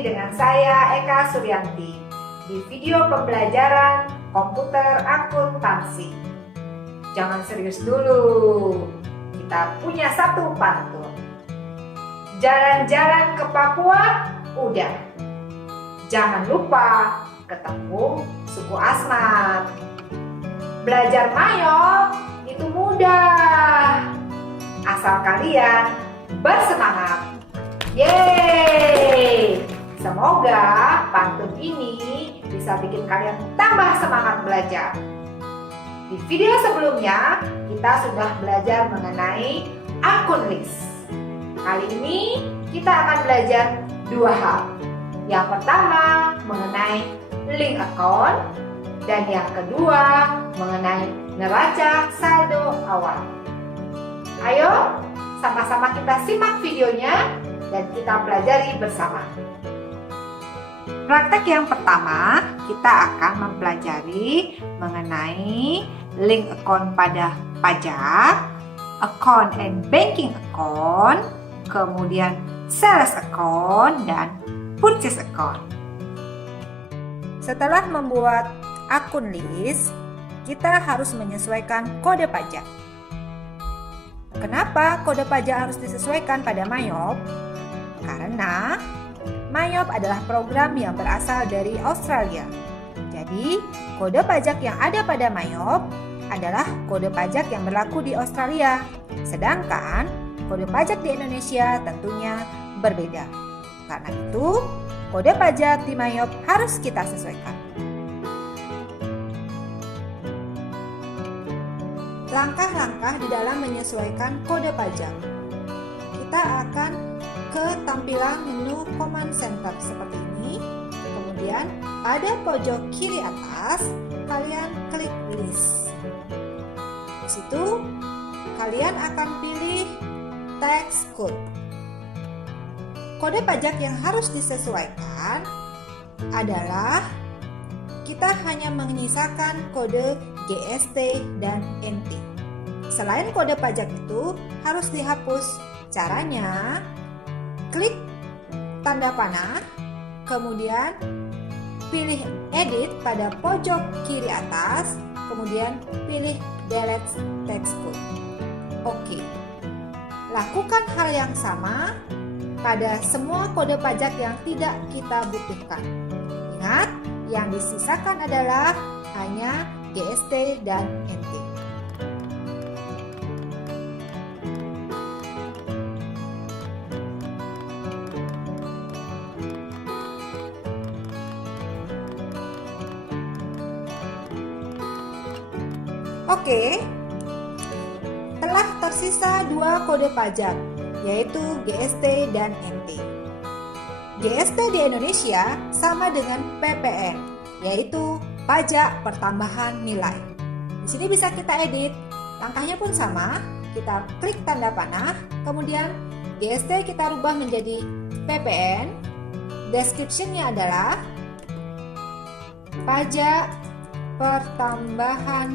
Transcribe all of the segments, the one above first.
lagi dengan saya Eka Suryanti di video pembelajaran komputer akuntansi. Jangan serius dulu, kita punya satu pantun. Jalan-jalan ke Papua, udah. Jangan lupa ketemu suku Asmat. Belajar mayop itu mudah, asal kalian bersemangat. Yeay! Semoga pantun ini bisa bikin kalian tambah semangat belajar. Di video sebelumnya, kita sudah belajar mengenai akun list. Kali ini kita akan belajar dua hal. Yang pertama mengenai link account, dan yang kedua mengenai neraca saldo awal. Ayo, sama-sama kita simak videonya dan kita pelajari bersama. Praktek yang pertama, kita akan mempelajari mengenai link account pada pajak, account and banking account, kemudian sales account, dan purchase account. Setelah membuat akun list, kita harus menyesuaikan kode pajak. Kenapa kode pajak harus disesuaikan pada mayop? Karena mayop adalah program yang berasal dari Australia. Jadi, kode pajak yang ada pada mayop adalah kode pajak yang berlaku di Australia. Sedangkan kode pajak di Indonesia tentunya berbeda. Karena itu, kode pajak di mayop harus kita sesuaikan. Langkah-langkah di dalam menyesuaikan kode pajak. Kita akan ke tampilan menu Command Center seperti ini. Kemudian pada pojok kiri atas, kalian klik list. Di situ, kalian akan pilih tax code. Kode pajak yang harus disesuaikan adalah kita hanya menyisakan kode GST dan NT. Selain kode pajak itu harus dihapus. Caranya, klik tanda panah, kemudian pilih edit pada pojok kiri atas, kemudian pilih delete text code. Oke. Lakukan hal yang sama pada semua kode pajak yang tidak kita butuhkan. Ingat, yang disisakan adalah hanya GST dan NT. Oke, telah tersisa dua kode pajak, yaitu GST dan NT. GST di Indonesia sama dengan PPN, yaitu pajak pertambahan nilai. Di sini bisa kita edit, langkahnya pun sama. Kita klik tanda panah, kemudian GST kita rubah menjadi PPN. Description-nya adalah pajak pertambahan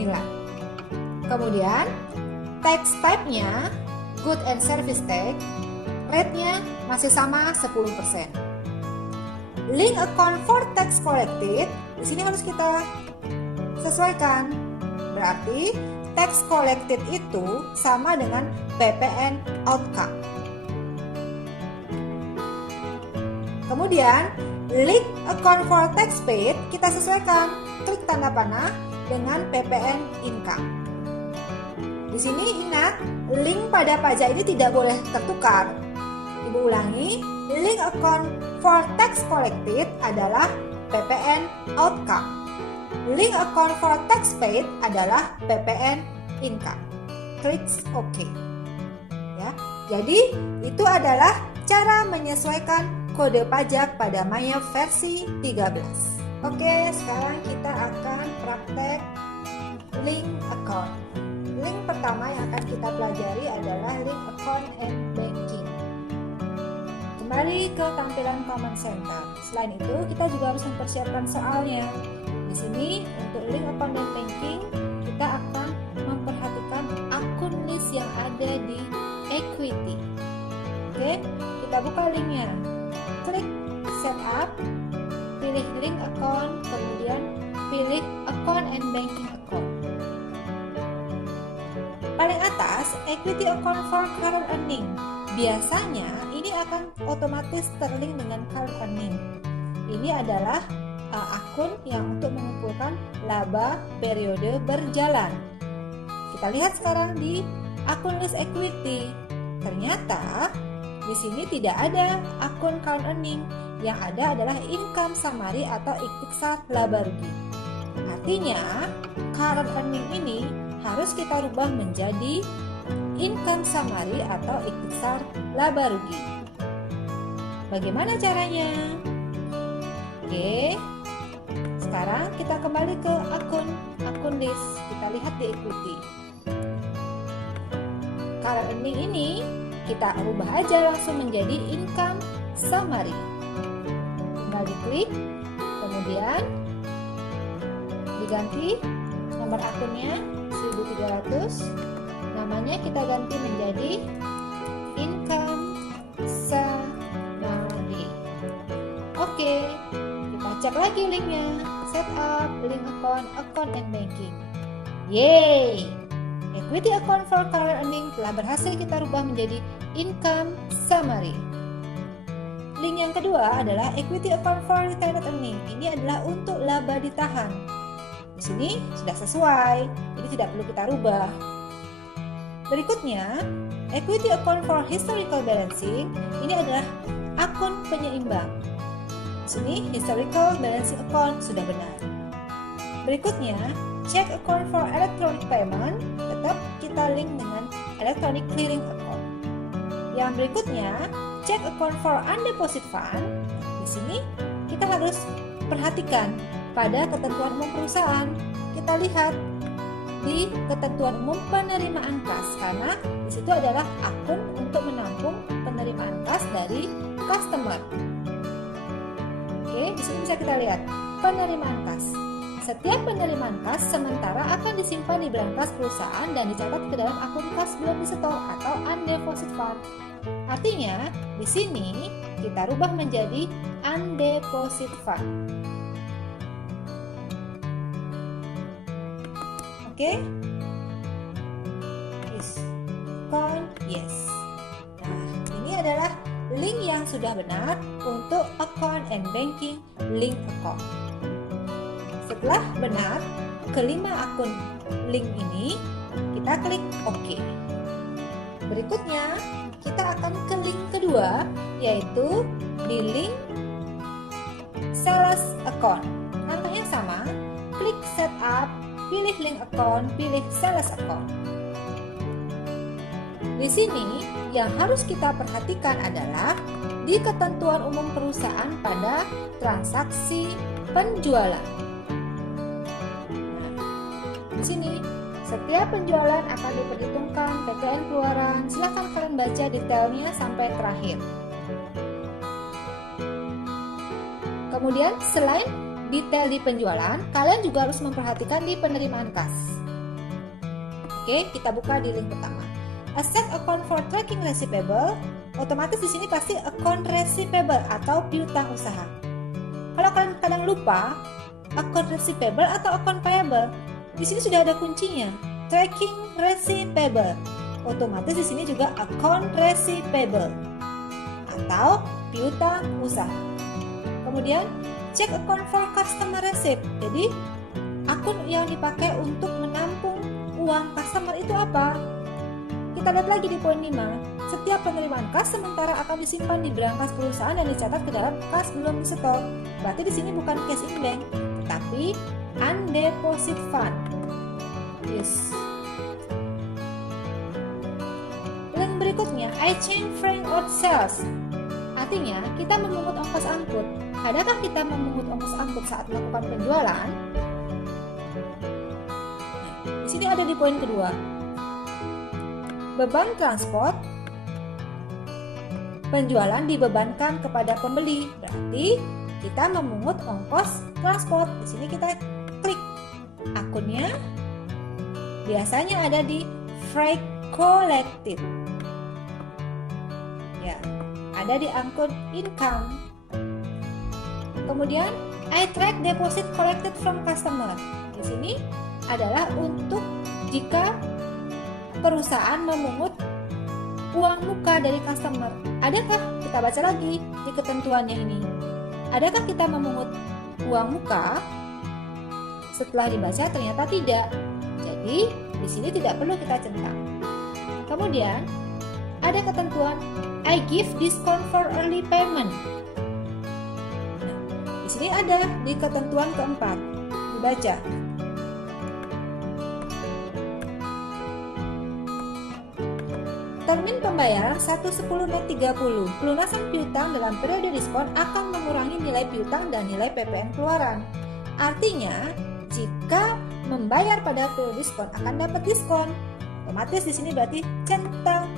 nilai. Kemudian tax type-nya good and service tax, rate-nya masih sama 10%. Link account for tax collected, di sini harus kita sesuaikan. Berarti tax collected itu sama dengan PPN outcome. Kemudian link account for tax paid kita sesuaikan. Klik tanda panah dengan PPN income. Di sini ingat, link pada pajak ini tidak boleh tertukar. Ibu ulangi, link account for tax collected adalah PPN outcome. Link account for tax paid adalah PPN income. Klik OK. Ya, jadi itu adalah cara menyesuaikan kode pajak pada mayop versi 13. Oke, sekarang kita akan praktek link account. Link pertama yang akan kita pelajari adalah link account and banking. Kembali ke tampilan Command Center. Selain itu, kita juga harus mempersiapkan soalnya. Di sini, untuk link account dan banking, kita akan memperhatikan akun list yang ada di equity. kita buka linknya. Klik setup, pilih link account, kemudian pilih account and banking account. Paling atas, equity account for current earning. Biasanya ini akan otomatis terlink dengan current earning. Ini adalah akun yang untuk mengumpulkan laba periode berjalan. Kita lihat sekarang di akun list equity. Ternyata di sini tidak ada akun current earning. Yang ada adalah income summary atau ikhtisar laba rugi. Artinya current earning ini harus kita rubah menjadi income summary atau ikhtisar laba rugi. Bagaimana caranya? Oke, sekarang kita kembali ke akun list. Kita lihat di equity. Current earning ini kita rubah aja langsung menjadi income summary. Tinggal diklik, kemudian diganti nomor akunnya 1300, namanya kita ganti menjadi income summary. Oke, kita cek lagi linknya, setup, link account and banking. Yeay, equity account for current earning telah berhasil kita rubah menjadi income summary. Link yang kedua adalah equity account for retained earning. Ini adalah untuk laba ditahan. Di sini sudah sesuai, jadi tidak perlu kita rubah. Berikutnya, equity account for historical balancing. Ini adalah akun penyeimbang. Di sini historical balancing account sudah benar. Berikutnya, check account for electronic payment. Tetap kita link dengan electronic clearing account. Yang berikutnya, check account for undeposit fund. Di sini kita harus perhatikan pada ketentuan umum perusahaan. Kita lihat di ketentuan umum penerimaan kas, karena di situ adalah akun untuk menampung penerimaan kas dari customer. Oke, di sini bisa kita lihat penerimaan kas. Setiap penerimaan kas sementara akan disimpan di brankas perusahaan dan dicatat ke dalam akun kas belum disetor atau undeposit fund. Artinya, di sini kita rubah menjadi undeposit fund. Oke? Yes. Nah, ini adalah link yang sudah benar untuk account and banking link account. Setelah benar kelima akun link ini, kita klik OK. Berikutnya, kita akan ke link kedua, yaitu di link sales account. Langkahnya sama, klik setup, pilih link account, pilih sales account. Di sini yang harus kita perhatikan adalah di ketentuan umum perusahaan pada transaksi penjualan. Nah, di sini setiap penjualan akan diperhitungkan PPN keluaran. Silahkan kalian baca detailnya sampai terakhir. Kemudian selain detail di penjualan, kalian juga harus memperhatikan di penerimaan kas. Oke, kita buka di link pertama. A set account for tracking receivable. Otomatis di sini pasti account receivable atau piutang usaha. Kalau kalian kadang lupa account receivable atau account payable, di sini sudah ada kuncinya, tracking receivable. Otomatis di sini juga account receivable atau piutang usaha. Kemudian check account for customer receipt. Jadi akun yang dipakai untuk menampung uang customer itu apa? Kita lihat lagi di poin 5. Setiap penerimaan kas sementara akan disimpan di brankas perusahaan dan dicatat ke dalam kas belum disetor. Berarti di sini bukan cash in bank, tapi undeposit fund. Yes. Link berikutnya, I change freight or sales. Artinya kita memungut ongkos angkut. Adakah kita memungut ongkos angkut saat melakukan penjualan? Di sini ada di poin kedua. Beban transport, penjualan dibebankan kepada pembeli. Berarti kita memungut ongkos transport. Di sini kita klik akunnya. Biasanya ada di freight collected. Ya, ada ada di akun income. Kemudian I track deposit collected from customer. Di sini adalah untuk jika perusahaan memungut uang muka dari customer. Adakah, kita baca lagi di ketentuannya ini, adakah kita memungut uang muka? Setelah dibaca ternyata tidak. Jadi di sini tidak perlu kita centang. Kemudian ada ketentuan I give discount for early payment. Nah, di sini ada di ketentuan keempat. Dibaca. Termin pembayaran 1/10 net 30. Pelunasan piutang dalam periode diskon akan mengurangi nilai piutang dan nilai PPN keluaran. Artinya, jika membayar pada periode diskon akan dapat diskon. Otomatis di sini berarti centang.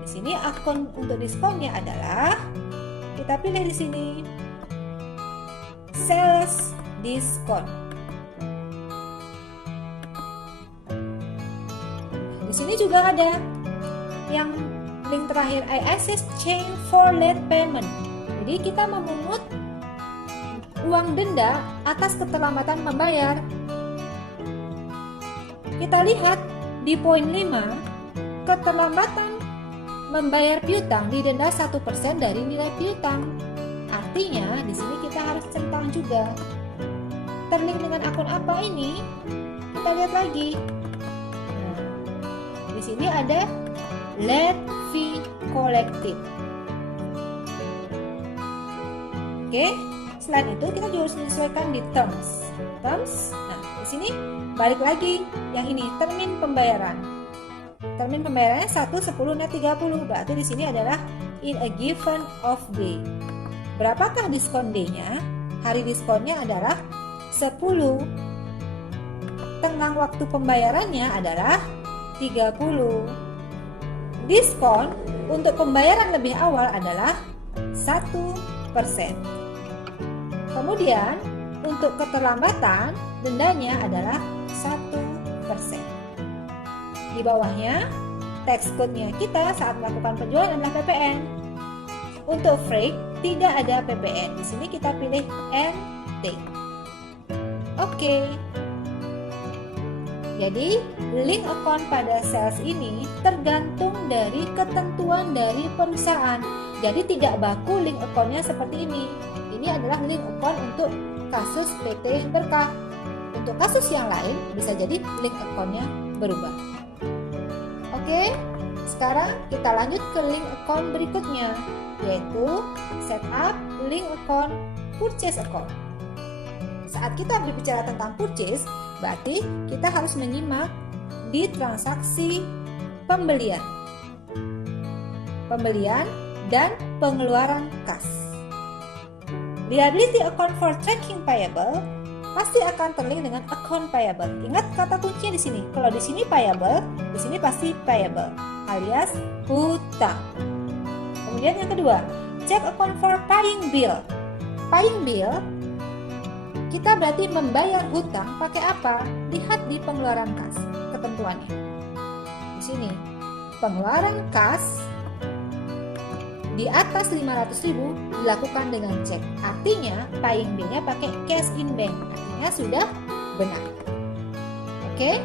Di sini akun untuk diskonnya adalah, kita pilih di sini sales diskon. Di sini juga ada yang link terakhir, I access chain for late payment. Jadi kita memungut uang denda atas keterlambatan membayar. Kita lihat di poin 5, keterlambatan membayar piutang didenda 1% dari nilai piutang. Artinya di sini kita harus centang juga. Terlink dengan akun apa ini? Kita lihat lagi. Nah, di sini ada late fee collected. Oke, selain itu kita juga harus menyesuaikan di terms. Nah, di sini balik lagi yang ini termin pembayaran. Termin pembayarannya 1/10 net 30. Berarti di sini adalah in a given off day. Berapakah diskon day-nya? Hari diskonnya adalah 10. Tenggang waktu pembayarannya adalah 30. Diskon untuk pembayaran lebih awal adalah 1%. Kemudian untuk keterlambatan dendanya adalah 1%. Di bawahnya tax code-nya kita saat melakukan penjualan adalah PPN. Untuk freight tidak ada PPN. Di sini kita pilih NT. Oke. Jadi, link account pada sales ini tergantung dari ketentuan dari perusahaan. Jadi tidak baku link account-nya seperti ini. Ini adalah link account untuk kasus PT Berkah. Untuk kasus yang lain bisa jadi link account-nya berubah. Oke, sekarang kita lanjut ke link account berikutnya, yaitu setup link account purchase account. Saat kita berbicara tentang purchase, berarti kita harus menyimak di transaksi pembelian dan pengeluaran kas. Liability account for tracking payable pasti akan terlink dengan account payable. Ingat kata kuncinya di sini. Kalau di sini payable, di sini pasti payable alias hutang. Kemudian yang kedua, check account for paying bill. Paying bill kita berarti membayar hutang pakai apa? Lihat di pengeluaran kas, ketentuannya. Di sini, pengeluaran kas di atas 500.000 dilakukan dengan cek. Artinya, paying bill-nya pakai cash in bank. Artinya sudah benar. Oke.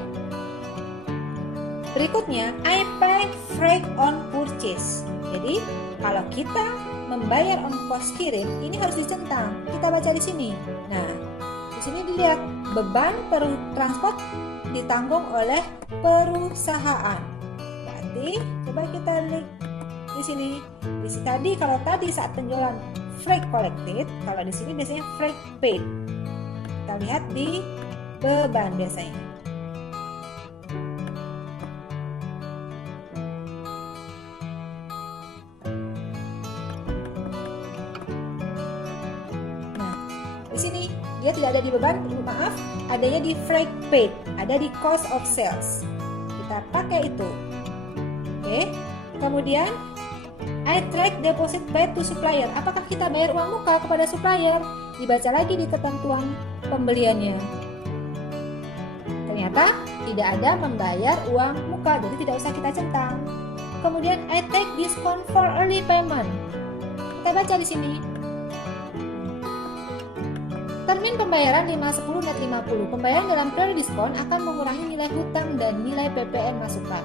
Berikutnya, I pay freight on purchase. Jadi, kalau kita membayar ongkos kirim, ini harus dicentang. Kita baca di sini. Nah, di sini dilihat beban transport ditanggung oleh perusahaan. Berarti coba kita lihat di sini. Di sini tadi kalau tadi saat penjualan freight collected, kalau di sini biasanya freight paid. Kita lihat di beban biasanya. Di sini dia tidak ada di beban, maaf, adanya di freight paid, ada di cost of sales. Kita pakai itu. Oke. Kemudian I track deposit paid to supplier. Apakah kita bayar uang muka kepada supplier? Dibaca lagi di ketentuan pembeliannya. Ternyata tidak ada membayar uang muka, jadi tidak usah kita centang. Kemudian I take discount for early payment. Kita baca di sini. Termin pembayaran 510 net 50. Pembayaran dalam periode diskon akan mengurangi nilai hutang dan nilai PPN masukan.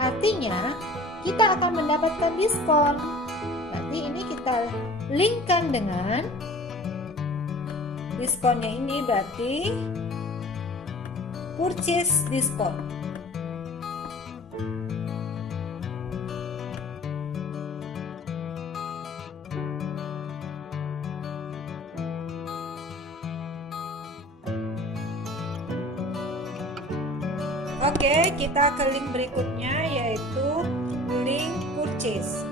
Artinya, kita akan mendapatkan diskon. Berarti ini kita linkkan dengan diskonnya ini, berarti purchase diskon. Oke, kita ke link berikutnya, yaitu link purchase.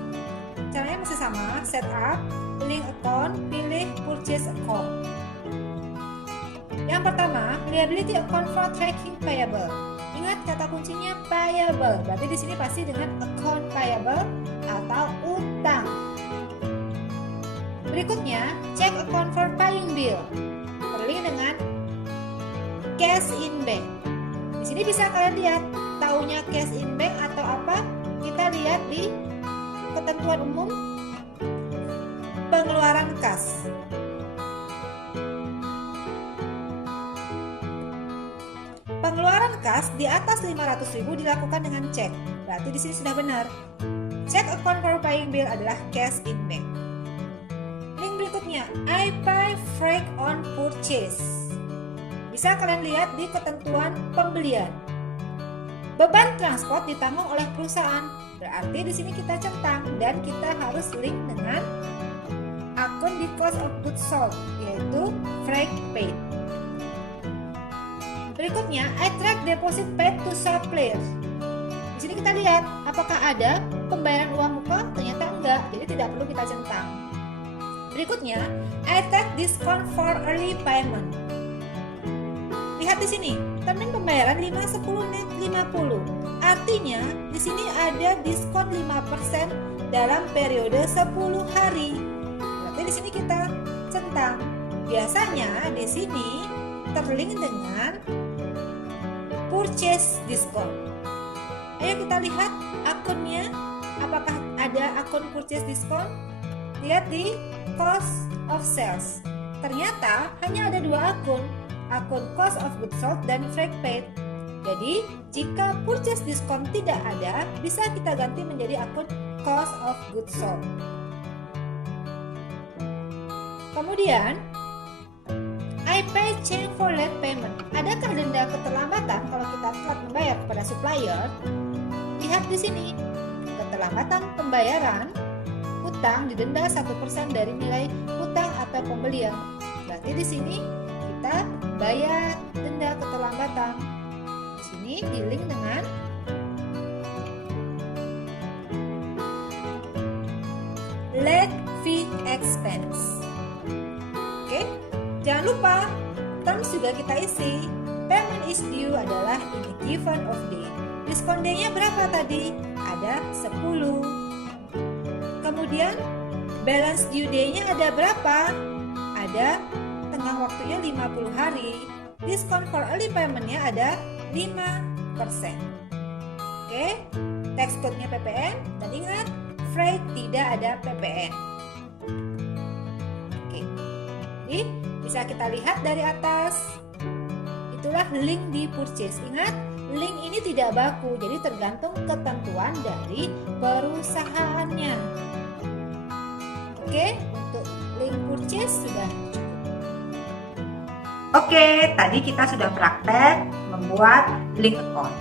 Caranya masih sama, setup, link account, pilih purchase account. Yang pertama, liability account for tracking payable. Ingat kata kuncinya payable, berarti di sini pasti dengan account payable atau utang. Berikutnya, check account for paying bill. Terlink dengan cash in bank. Di sini bisa kalian lihat, taunya cash in bank atau apa? Kita lihat di ketentuan umum pengeluaran kas. Pengeluaran kas di atas 500.000 dilakukan dengan cek. Berarti di sini sudah benar. Check account for paying bill adalah cash in bank. Link berikutnya, I pay freight on purchase. Bisa kalian lihat di ketentuan pembelian. Beban transport ditanggung oleh perusahaan. Berarti di sini kita centang dan kita harus link dengan akun di cost of goods sold, yaitu freight paid. Berikutnya, I track deposit paid to suppliers. Di sini kita lihat apakah ada pembayaran uang muka, ternyata enggak, jadi tidak perlu kita centang. Berikutnya, I track discount for early payment. Lihat di sini, termin pembayaran 510 net 50. Artinya, di sini ada diskon 5% dalam periode 10 hari. Berarti di sini kita centang. Biasanya di sini terlink dengan purchase diskon. Ayo kita lihat akunnya, apakah ada akun purchase diskon? Lihat di cost of sales. Ternyata hanya ada dua akun cost of goods sold dan freight paid. Jadi, jika purchase diskon tidak ada, bisa kita ganti menjadi akun cost of goods sold. Kemudian, I pay change for late payment. Adakah denda keterlambatan kalau kita telat membayar kepada supplier? Lihat di sini, keterlambatan pembayaran utang didenda 1% dari nilai utang atau pembelian. Berarti di sini kita bayar denda keterlambatan. Di sini di link dengan late fee expense. Oke, jangan lupa terms juga kita isi. Payment is due adalah in a given of day. Diskon day-nya berapa tadi? Ada 10. Kemudian balance due day-nya ada berapa? Ada tengah waktunya 50 hari. Diskon for early payment-nya ada 5%. Oke, tax code-nya PPN. Dan ingat, freight tidak ada PPN. Oke, jadi bisa kita lihat dari atas. Itulah link di purchase. Ingat, link ini tidak baku, jadi tergantung ketentuan dari perusahaannya. Oke, untuk link purchase sudah cukup. Oke, tadi kita sudah praktek membuat link account.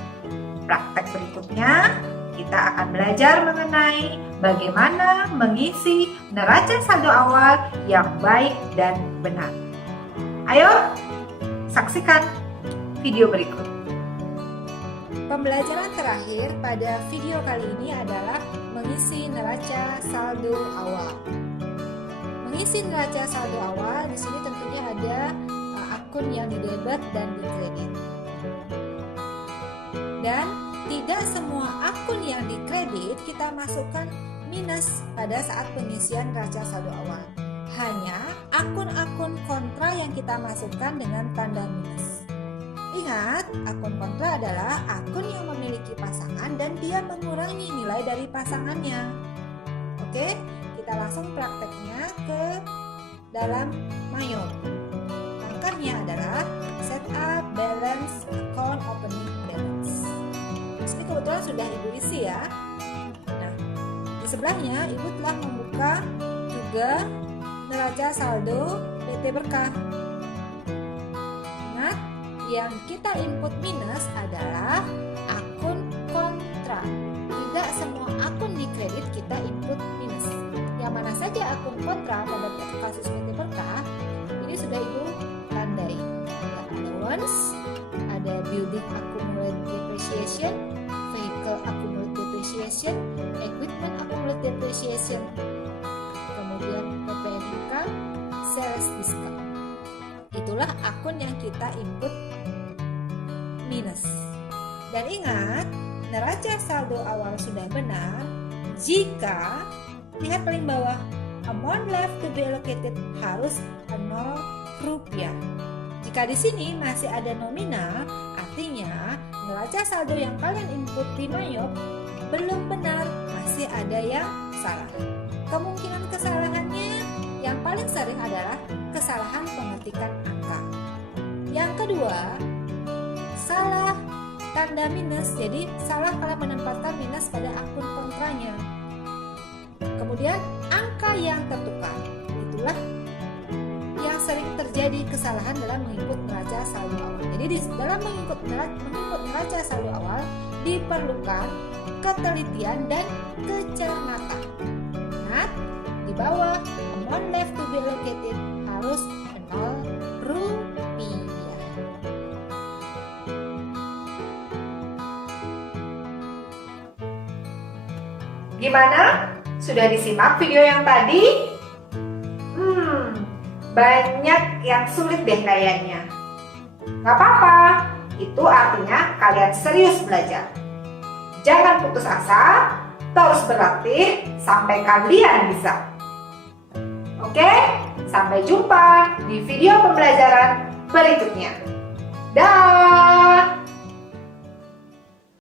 Praktek berikutnya, kita akan belajar mengenai bagaimana mengisi neraca saldo awal yang baik dan benar. Ayo, saksikan video berikut. Pembelajaran terakhir pada video kali ini adalah mengisi neraca saldo awal. Mengisi neraca saldo awal, di sini tentunya ada akun yang di debit dan di kredit. Dan tidak semua akun yang di kredit kita masukkan minus pada saat pengisian neraca saldo awal. Hanya akun-akun kontra yang kita masukkan dengan tanda minus. Ingat, akun kontra adalah akun yang memiliki pasangan dan dia mengurangi nilai dari pasangannya. Oke, kita langsung prakteknya ke dalam Mayop. Langkahnya adalah set up balance account opening balance. Ini kebetulan sudah Ibu isi ya. Nah, di sebelahnya Ibu telah membuka juga neraca saldo PT Berkah. Ingat, yang kita input minus adalah akun kontra. Tidak semua akun di kredit kita input minus. Yang mana saja akun kontra pada kasus PT Berkah ini sudah Ibu tandai. Ada allowance, ada building accumulated depreciation, vehicle accumulated depreciation, equipment accumulated depreciation, kemudian PPN income, sales discount. Itulah akun yang kita input minus. Dan ingat, neraca saldo awal sudah benar jika, lihat paling bawah, amount left to be allocated harus 0 rupiah. Jika di sini masih ada nominal, artinya neraca saldo yang kalian input di Mayop belum benar, masih ada yang salah. Kemungkinan kesalahannya yang paling sering adalah kesalahan pengetikan angka. Yang kedua, salah tanda minus, jadi salah kalau menempatkan minus pada akun kontranya. Kemudian angka yang tertukar, itulah yang sering terjadi kesalahan dalam menginput neraca saldo awal. Jadi dalam menginput neraca saldo awal diperlukan ketelitian dan kecermatan. Ingat, di bawah amount left to be allocated harus 0 rupiah. Gimana? Sudah disimak video yang tadi? Banyak yang sulit deh kayaknya. Gak apa-apa, itu artinya kalian serius belajar. Jangan putus asa, terus berlatih sampai kalian bisa. Oke, sampai jumpa di video pembelajaran berikutnya. Dah.